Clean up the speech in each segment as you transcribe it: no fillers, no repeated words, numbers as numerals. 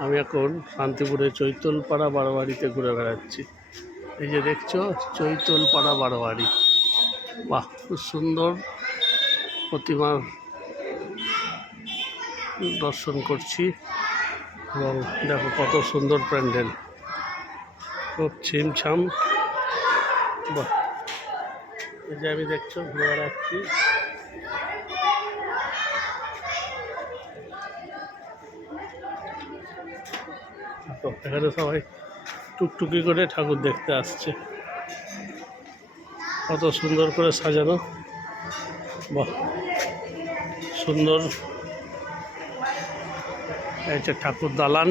আমি এখন শান্তিপুরে চৈতলপাড়া বারোয়ারিতে ঘুরে বেড়াচ্ছি। এই যে দেখছো চৈতলপাড়া বারোয়ারি, বাহ খুব সুন্দর প্রতিমার দর্শন করছি এবং দেখো কত সুন্দর প্যান্ডেল, খুব ছিমছাম। বাহ, এই যে আমি দেখছো ঘুরে বেড়াচ্ছি। এখানে সবাই টুকটুকি করে ঠাকুর দেখতে আসছে, কত সুন্দর করে সাজানো। বাহ সুন্দর, এটা ঠাকুর দালান,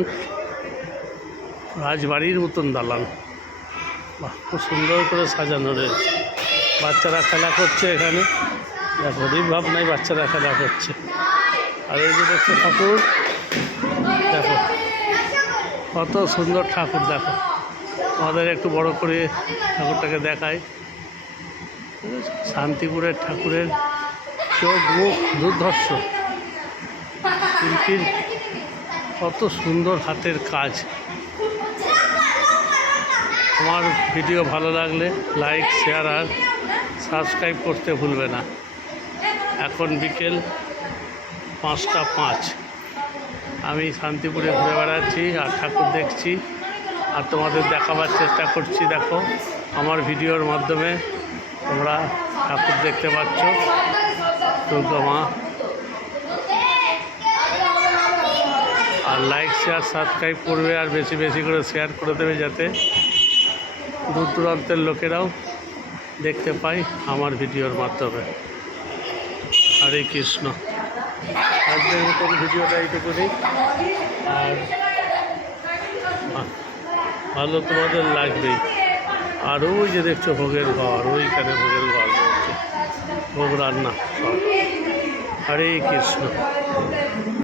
রাজবাড়ির মতন দালান। বাহ খুব সুন্দর করে সাজানো রয়েছে। বাচ্চারা খেলা করছে এখানে, দেখো ভাব নাই, বাচ্চারা খেলা করছে। আর এই যে দেখছো ঠাকুর, দেখো কত সুন্দর ঠাকুর। দেখো আমাদের একটু বড় করে ঠাকুরটাকে দেখায়। শান্তিপুরের ঠাকুরের চোখ মুখ দুর্ধর্ষ, শিল্পীর কত সুন্দর হাতের কাজ। আমার ভিডিও ভালো লাগলে লাইক, শেয়ার আর সাবস্ক্রাইব করতে ভুলবে না। এখন বিকেল 5টা 5, আমি শান্তিপুরে ঘুরে বেড়াচ্ছি আর ঠাকুর দেখছি আর তোমাদের দেখাবার চেষ্টা করছি। দেখো আমার ভিডিওর মাধ্যমে তোমরা ঠাকুর দেখতে পাচ্ছ, দুর্গা মা। আর লাইক, শেয়ার, সাবস্ক্রাইব করবে আর বেশি বেশি করে শেয়ার করে দেবে, যাতে দূর দূরান্তের লোকেরাও দেখতে পায় আমার ভিডিওর মাধ্যমে। হরে কৃষ্ণ। আজকের মতন ভিডিওটা এইটুকুনি। আর ভালো তোমাদের লাগবেই। আর ওই যে দেখছো ভোগের ঘর, ওইখানে ভোগের ঘর রয়েছে, ভোগ রান্না সব। হরে কৃষ্ণ।